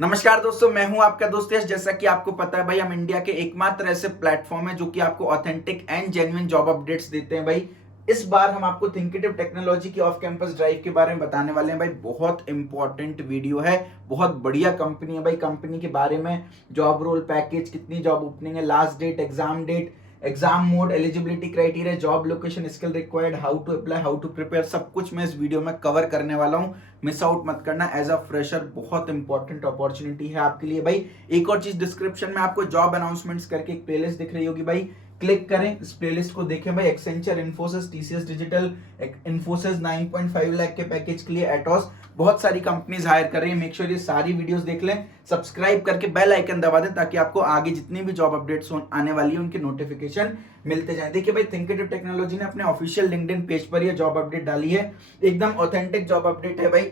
नमस्कार दोस्तों, मैं हूं आपका दोस्त यश। जैसा कि आपको पता है भाई, हम इंडिया के एकमात्र ऐसे प्लेटफॉर्म है जो कि आपको authentic and genuine job updates देते हैं भाई। इस बार हम आपको थिंकिटिव टेक्नोलॉजी की ऑफ कैंपस ड्राइव के बारे में बताने वाले हैं भाई। बहुत इंपॉर्टेंट वीडियो है, बहुत बढ़िया कंपनी है भाई। कंपनी के बारे में, जॉब रोल, पैकेज, कितनी जॉब ओपनिंग है, last date, exam date, exam mode, eligibility criteria, job location, skill required, how to apply, how to prepare, सब कुछ मैं इस वीडियो में कवर करने वाला हूं। मिस आउट मत करना। एज अ फ्रेशर बहुत इंपॉर्टेंट अपॉर्चुनिटी है आपके लिए भाई। एक और चीज, डिस्क्रिप्शन में आपको जॉब अनाउंसमेंट्स करके एक प्लेलिस्ट दिख रही होगी भाई, क्लिक करें, इस प्लेलिस्ट को देखें भाई। Accenture, Infosys, TCS digital, Infosys 9.5 lakh के पैकेज के लिए, एटॉस, बहुत सारी कंपनीज हायर कर रही है। मेक श्योर ये सारी वीडियोस देख लें, सब्सक्राइब करके बेल आइकन दबा दें ताकि आपको आगे जितनी भी जॉब अपडेट्स आने वाली है उनके नोटिफिकेशन मिलते जाएं। देखिए भाई, थिंकिटिव टेक्नोलॉजी ने अपने ऑफिशियल लिंक्डइन पेज पर ये जॉब अपडेट डाली है। एकदम ऑथेंटिक जॉब अपडेट है भाई।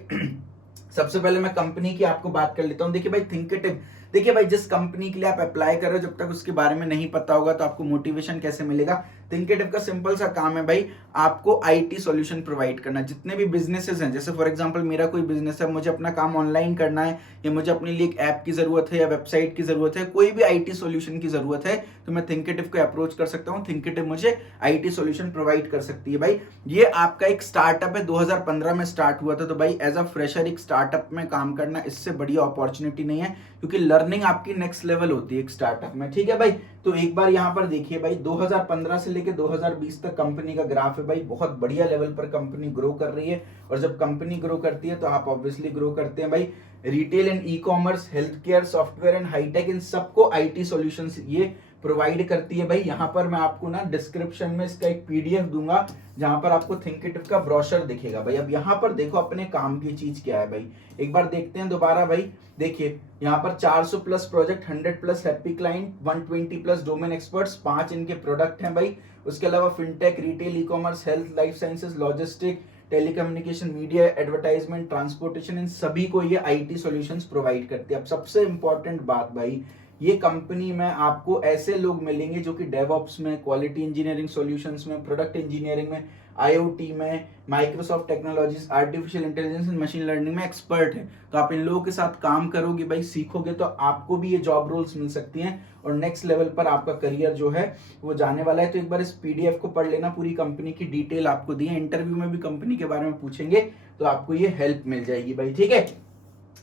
सबसे पहले मैं कंपनी की आपको बात कर लेता हूं। देखिए भाई, थिंकिटिव, देखिए भाई, जिस कंपनी के लिए आप अप्लाई कर रहे हो, जब तक उसके बारे में नहीं पता होगा तो आपको मोटिवेशन कैसे मिलेगा। थिंकिटिव का सिंपल सा काम है भाई, आपको आईटी सॉल्यूशन प्रोवाइड करना। जितने भी बिजनेसेस हैं, जैसे फॉर एग्जांपल मेरा कोई बिजनेस है, मुझे अपना काम ऑनलाइन करना है, या मुझे अपने लिए एक ऐप की जरूरत है या वेबसाइट की जरूरत है, कोई भी आईटी सॉल्यूशन की जरूरत है, तो मैं थिंकिटिव को अप्रोच कर सकता हूँ। थिंकिटिव मुझे आईटी सॉल्यूशन प्रोवाइड कर सकती है भाई। ये आपका एक स्टार्टअप है, 2015 में स्टार्ट हुआ था। तो भाई एज अ फ्रेशर एक स्टार्टअप में काम करना, इससे बढ़िया अपॉर्चुनिटी नहीं है, क्योंकि लर्निंग आपकी नेक्स्ट लेवल होती है एक स्टार्टअप में। ठीक है भाई, तो एक बार यहां पर देखिए भाई, 2015 से लेके 2020 तक कंपनी का ग्राफ है भाई। बहुत बढ़िया लेवल पर कंपनी ग्रो कर रही है, और जब कंपनी ग्रो करती है तो आप ऑब्वियसली ग्रो करते हैं भाई। Retail and e commerce, health care, software and high tech, इन सबको आईटी सॉल्यूशंस ये प्रोवाइड करती है भाई। यहां पर मैं आपको ना डिस्क्रिप्शन में इसका एक पीडीएफ दूंगा, जहां पर आपको थिंकिटिव का ब्रोशर दिखेगा भाई। अब यहां पर देखो अपने काम की चीज क्या है भाई, एक बार देखते हैं दोबारा भाई। देखिए यहाँ पर 400 plus project, 100 plus happy client, 120 plus domain experts, 5 इनके प्रोडक्ट हैं भाई। उसके अलावा fintech, retail, e commerce, health, life sciences, logistic, telecommunication, media, advertisement, transportation, इन सभी को ये आईटी सॉल्यूशंस प्रोवाइड करती है। अब सबसे इंपॉर्टेंट बात भाई, ये कंपनी में आपको ऐसे लोग मिलेंगे जो कि डेवऑप्स में, क्वालिटी इंजीनियरिंग सॉल्यूशंस में, प्रोडक्ट इंजीनियरिंग में, आईओटी में, Microsoft technologies, artificial intelligence and machine learning में एक्सपर्ट है। तो आप इन लोगों के साथ काम करोगे भाई, सीखोगे, तो आपको भी ये जॉब रोल्स मिल सकती हैं, और नेक्स्ट लेवल पर आपका करियर जो है वो जाने वाला है। तो एक बार इस पीडीएफ को पढ़ लेना, पूरी कंपनी की डिटेल आपको दी है। इंटरव्यू में भी कंपनी के बारे में पूछेंगे तो आपको ये हेल्प मिल जाएगी भाई। ठीक है,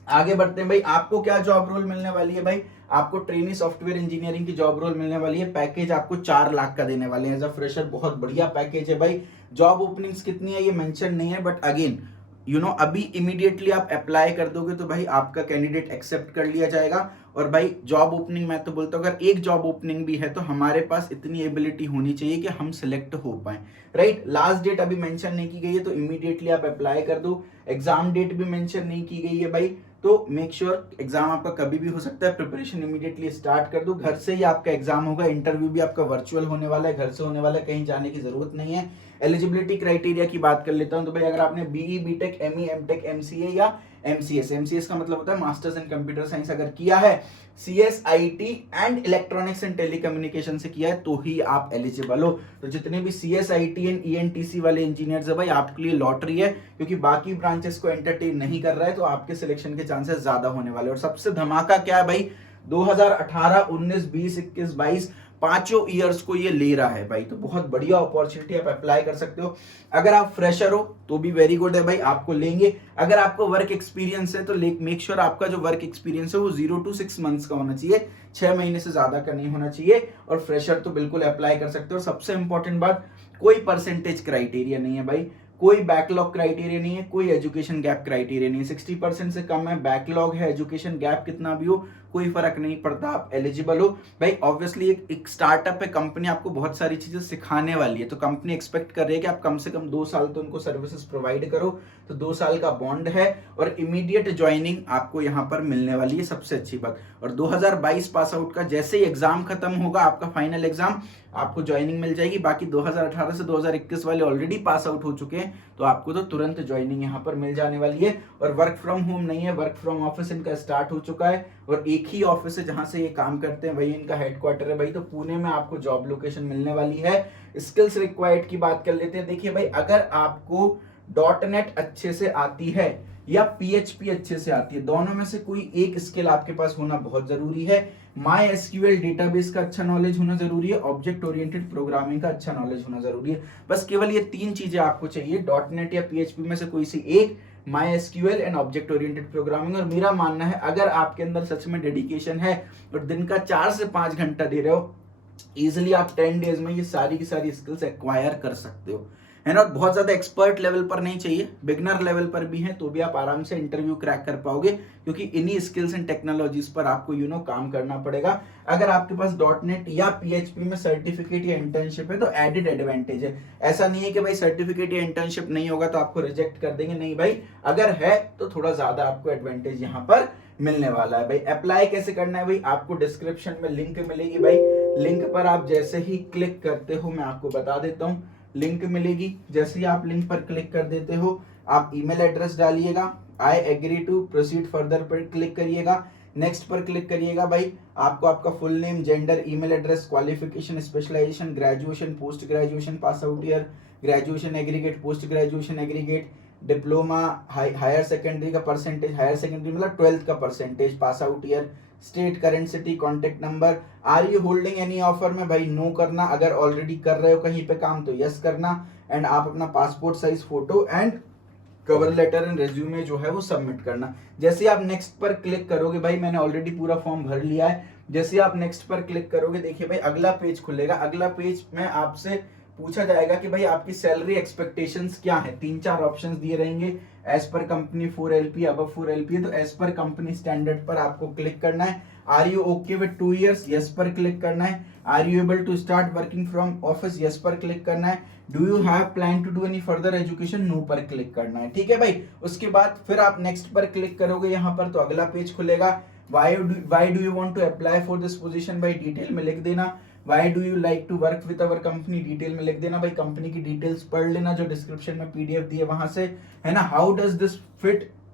आगे बढ़ते हैं भाई। आपको क्या जॉब रोल मिलने वाली है भाई, आपको ट्रेनी सॉफ्टवेयर इंजीनियरिंग की जॉब रोल मिलने वाली है। पैकेज आपको 4 लाख का देने वाले हैं एज अ फ्रेशर। बहुत बढ़िया पैकेज है भाई। जॉब ओपनिंग्स कितनी है ये मेंशन नहीं है, बट अगेन अभी इमीडिएटली आप अप्लाई कर दोगे तो भाई आपका कैंडिडेट एक्सेप्ट कर लिया जाएगा। और भाई जॉब ओपनिंग, मैं तो बोलता हूँ अगर एक जॉब ओपनिंग भी है तो हमारे पास इतनी एबिलिटी होनी चाहिए कि हम सिलेक्ट हो पाए। राइट, लास्ट डेट अभी मेंशन नहीं की गई है, तो इमीडिएटली आप अप्लाई कर दो। एग्जाम डेट भी मेंशन नहीं की गई है भाई, तो मेक श्योर एग्जाम आपका कभी भी हो सकता है। प्रिपरेशन इमीडिएटली स्टार्ट कर दो। घर से ही आपका एग्जाम होगा, इंटरव्यू भी आपका वर्चुअल होने वाला है, घर से होने वाला है, कहीं जाने की जरूरत नहीं है। एलिजिबिलिटी क्राइटेरिया की बात कर लेता हूं, तो भाई अगर आपने BE, BTech, ME, MTech, MCA या एमसीएस, एमसीएस का मतलब होता है मास्टर्स इन कंप्यूटर साइंस, अगर किया है, CSIT and electronics and telecommunication से किया है, तो ही आप एलिजिबल हो। तो जितने भी सीएसआईटी एंड ईएनटीसी वाले इंजीनियर्स है भाई, आपके लिए लॉटरी है, क्योंकि बाकी ब्रांचेस को एंटरटेन नहीं कर रहा है, तो आपके सिलेक्शन के चांसेस ज्यादा होने वाले। और सबसे धमाका क्या है भाई, 2018, 19, 20, 21, 22 पांचों ईयर्स को ये ले रहा है भाई। तो बहुत बढ़िया अपॉर्चुनिटी, आप अप्लाई कर सकते हो। अगर आप फ्रेशर हो तो भी वेरी गुड है भाई, आपको लेंगे। अगर आपको वर्क एक्सपीरियंस है तो मेक श्योर आपका जो वर्क एक्सपीरियंस है वो 0 to 6 मंथ्स का होना चाहिए, 6 महीने से ज्यादा का नहीं होना चाहिए। और फ्रेशर तो बिल्कुल अप्लाई कर सकते हो। और सबसे इंपॉर्टेंट बात, कोई परसेंटेज क्राइटेरिया नहीं है भाई, कोई बैकलॉग क्राइटेरिया नहीं है, कोई एजुकेशन गैप क्राइटेरिया नहीं है। 60% से कम है, बैकलॉग है, एजुकेशन गैप कितना भी हो, कोई फर्क नहीं पड़ता, आप एलिजिबल हो भाई। ऑब्वियसली एक स्टार्टअप है, कंपनी आपको बहुत सारी चीजें सिखाने वाली है, तो कंपनी एक्सपेक्ट कर रही है कि आप कम से कम 2 साल तो उनको सर्विसेज प्रोवाइड करो। तो 2 साल का बॉन्ड है, और इमीडिएट ज्वाइनिंग आपको यहाँ पर मिलने वाली है, सबसे अच्छी बात। और 2022 पास आउट का जैसे ही एग्जाम खत्म होगा, आपका फाइनल एग्जाम, आपको ज्वाइनिंग मिल जाएगी। बाकी 2018 से 2021 वाले ऑलरेडी पास आउट हो चुके हैं, तो आपको तो तुरंत ज्वाइनिंग यहाँ पर मिल जाने वाली है। और वर्क फ्रॉम होम नहीं है, वर्क फ्रॉम ऑफिस इनका स्टार्ट हो चुका है, और एक ही ऑफिस है जहां से ये काम करते हैं, वही इनका हेडक्वार्टर है भाई। तो पुणे में आपको जॉब लोकेशन मिलने वाली है। स्किल्स रिक्वायर्ड की बात कर लेते हैं। देखिए भाई, अगर आपको .NET अच्छे से आती है, या PHP अच्छे से आती है, दोनों में से कोई एक स्किल आपके पास होना बहुत जरूरी है। MySQL डेटाबेस का अच्छा नॉलेज होना जरूरी है, ऑब्जेक्ट ओरिएंटेड प्रोग्रामिंग का अच्छा नॉलेज होना जरूरी है। बस केवल ये 3 चीजें आपको चाहिए, .NET या PHP में से कोई सी एक, MySQL and object oriented programming. और मेरा मानना है अगर आपके अंदर सच में डेडिकेशन है और दिन का 4 से 5 घंटा दे रहे हो, इजिली आप 10 डेज में ये सारी की सारी स्किल्स एक्वायर कर सकते हो, है ना। बहुत ज्यादा एक्सपर्ट लेवल पर नहीं चाहिए, बिगनर लेवल पर भी है तो भी आप आराम से इंटरव्यू क्रैक कर पाओगे, क्योंकि इन्हीं स्किल्स एंड टेक्नोलॉजीज पर आपको काम करना पड़ेगा। अगर आपके पास .NET या PHP में सर्टिफिकेट या इंटर्नशिप है तो एडेड एडवांटेज है। ऐसा नहीं है कि भाई सर्टिफिकेट या इंटर्नशिप नहीं होगा तो आपको रिजेक्ट कर देंगे, नहीं भाई, अगर है तो थोड़ा ज्यादा आपको एडवांटेज यहाँ पर मिलने वाला है। भाई अप्लाई कैसे करना है, भाई आपको डिस्क्रिप्शन में लिंक मिलेगी, भाई लिंक पर आप जैसे ही क्लिक करते हो, मैं आपको बता देता हूँ, लिंक मिलेगी, जैसे ही आप लिंक पर क्लिक कर देते हो आप ईमेल एड्रेस डालिएगा, I agree to proceed further पर क्लिक करिएगा, नेक्स्ट पर क्लिक करिएगा। भाई आपको आपका full name, gender, email address, qualification, specialisation, graduation, post graduation, pass out year, graduation aggregate, post graduation aggregate, diploma, higher secondary का percentage, higher secondary मतलब 12th का percentage, pass out year, state, current city, contact number, are you holding any offer में भाई no करना, अगर already कर रहे हो कहीं पे काम तो यस करना, एंड आप अपना passport size photo and cover letter and resume जो है वो सबमिट करना। जैसे आप नेक्स्ट पर क्लिक करोगे, भाई मैंने ऑलरेडी पूरा फॉर्म भर लिया है, जैसे आप नेक्स्ट पर क्लिक करोगे देखिए भाई अगला पेज खुलेगा। अगला पेज में आपसे पूछा जाएगा कि भाई आपकी सैलरी एक्सपेक्टेशंस क्या है, 3-4 ऑप्शंस दिए रहेंगे, एज पर कंपनी 4 LP, अब 4 LP है तो एज पर कंपनी स्टैंडर्ड पर आपको क्लिक करना है। Are you okay with 2 years, yes पर क्लिक करना है। Are you able to start working from office, yes पर क्लिक करना है। Do you have plan to do any further education, no पर क्लिक करना है, ठीक है भाई। उसके बाद फिर आप नेक्स्ट पर क्लिक करोगे यहाँ पर तो अगला पेज खुलेगा। Why do you want to apply for this position, भाई डिटेल में लिख देना। Why do you like to work with our company, detail में लिख देना, भाई कंपनी की डिटेल्स पढ़ लेना जो डिस्क्रिप्शन में PDF दी है वहां से, है ना। How does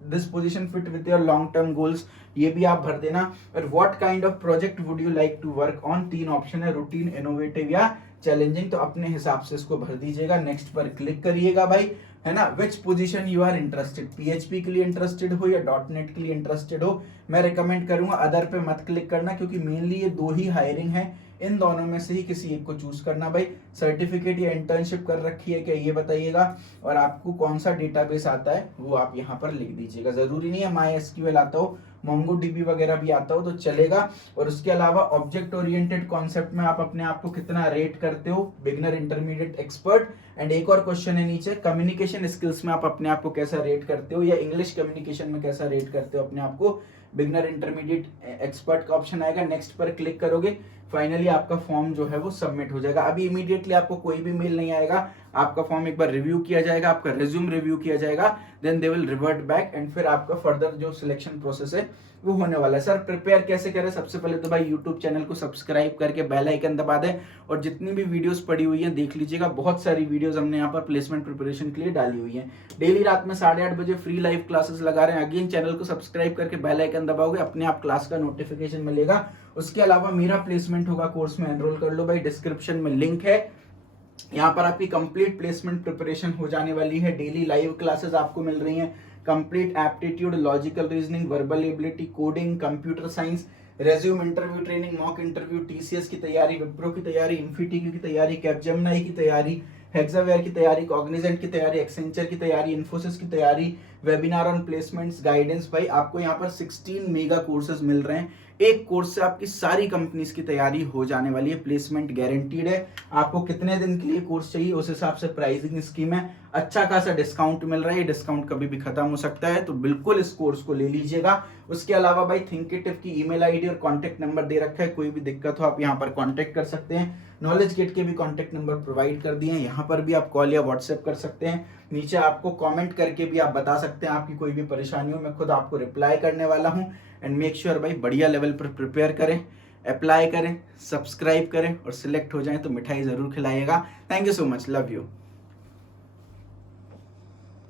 this position fit with your long term goals, ये भी आप भर देना। और what kind of project would you like to work on, 3 option है, रूटीन, इनोवेटिव या चैलेंजिंग, तो अपने हिसाब से इसको भर दीजिएगा। नेक्स्ट पर क्लिक करिएगा भाई, है ना। Which position you are interested, PHP के लिए इंटरेस्टेड हो या .NET के लिए इंटरेस्टेड हो, मैं रिकमेंड करूंगा अदर पे मत क्लिक करना, क्योंकि मेनली ये 2 ही हायरिंग है, इन दोनों में से ही किसी एक को चूज करना। भाई सर्टिफिकेट या इंटर्नशिप कर रखी है क्या ये बताइएगा, और आपको कौन सा डेटाबेस आता है वो आप यहाँ पर लिख दीजिएगा। जरूरी नहीं है MySQL आता हो, MongoDB वगैरह भी आता हो तो चलेगा। और उसके अलावा ऑब्जेक्ट ओरिएंटेड कॉन्सेप्ट में आप अपने आप को कितना रेट करते हो, बिगनर, इंटरमीडिएट, एक्सपर्ट। एंड एक और क्वेश्चन है नीचे, कम्युनिकेशन स्किल्स में आप अपने आप को कैसा रेट करते हो, या इंग्लिश कम्युनिकेशन में कैसा रेट करते हो अपने आप को, बिगनर, इंटरमीडिएट, एक्सपर्ट का ऑप्शन आएगा। नेक्स्ट पर क्लिक करोगे, फाइनली आपका फॉर्म जो है वो सबमिट हो जाएगा। अभी इमीडिएटली आपको कोई भी मेल नहीं आएगा, आपका फॉर्म एक बार रिव्यू किया जाएगा, आपका रिज्यूम रिव्यू किया जाएगा, then they will revert back, and फिर आपका फर्दर जो सिलेक्शन प्रोसेस है वो होने वाला है। सर प्रिपेयर कैसे करें, सबसे पहले तो भाई यूट्यूब चैनल को सब्सक्राइब करके बेल आइकन दबा दें, और जितनी भी वीडियोस पड़ी हुई हैं देख लीजिएगा, बहुत सारी वीडियोस हमने यहाँ पर प्लेसमेंट प्रिपरेशन के लिए डाली हुई हैं। डेली रात में 8:30 बजे फ्री लाइव क्लासेस लगा रहे हैं। अगेन चैनल को सब्सक्राइब करके बेल आइकन दबाओगे, अपने आप क्लास का नोटिफिकेशन मिलेगा। उसके अलावा मेरा प्लेसमेंट होगा कोर्स में, एनरोल कर लो भाई, डिस्क्रिप्शन में लिंक है। यहाँ पर आपकी कंप्लीट प्लेसमेंट प्रिपरेशन हो जाने वाली है, डेली लाइव क्लासेस आपको मिल रही हैं, complete aptitude, logical reasoning, verbal ability, coding, computer science, resume interview training, mock interview, TCS की तैयारी, विप्रो की तैयारी, इन्फीटीक्यू की तैयारी, कैपजेमिनी की तैयारी, हेक्सावेयर की तैयारी, कॉग्निजेंट की तैयारी, एक्सेंचर की तैयारी, इन्फोसिस की तैयारी, वेबिनार ऑन प्लेसमेंट्स, गाइडेंस। भाई आपको यहाँ पर 16 मेगा कोर्सेज मिल रहे हैं, एक कोर्स से आपकी सारी कंपनीज की तैयारी हो जाने वाली है, प्लेसमेंट गारंटीड है। आपको कितने दिन के लिए कोर्स चाहिए उस हिसाब से प्राइसिंग स्कीम है, अच्छा खासा डिस्काउंट मिल रहा है, ये डिस्काउंट कभी भी खत्म हो सकता है, तो बिल्कुल इस कोर्स को ले लीजिएगा। उसके अलावा भाई थिंकिटिव की ईमेल आईडी और कॉन्टेक्ट नंबर दे रखा है, कोई भी दिक्कत हो आप यहाँ पर कॉन्टेक्ट कर सकते हैं। नॉलेज गेट के भी कॉन्टेक्ट नंबर प्रोवाइड कर दिए हैं, यहाँ पर भी आप कॉल या व्हाट्सएप कर सकते हैं। नीचे आपको कमेंट करके भी आप बता सकते हैं आपकी कोई भी परेशानी हो, मैं खुद आपको रिप्लाई करने वाला हूँ। एंड मेक श्योर भाई बढ़िया लेवल पर प्रिपेयर करें, अप्लाई करें, सब्सक्राइब करें और सिलेक्ट हो जाएं तो मिठाई जरूर खिलाइएगा। Thank you so much, love you.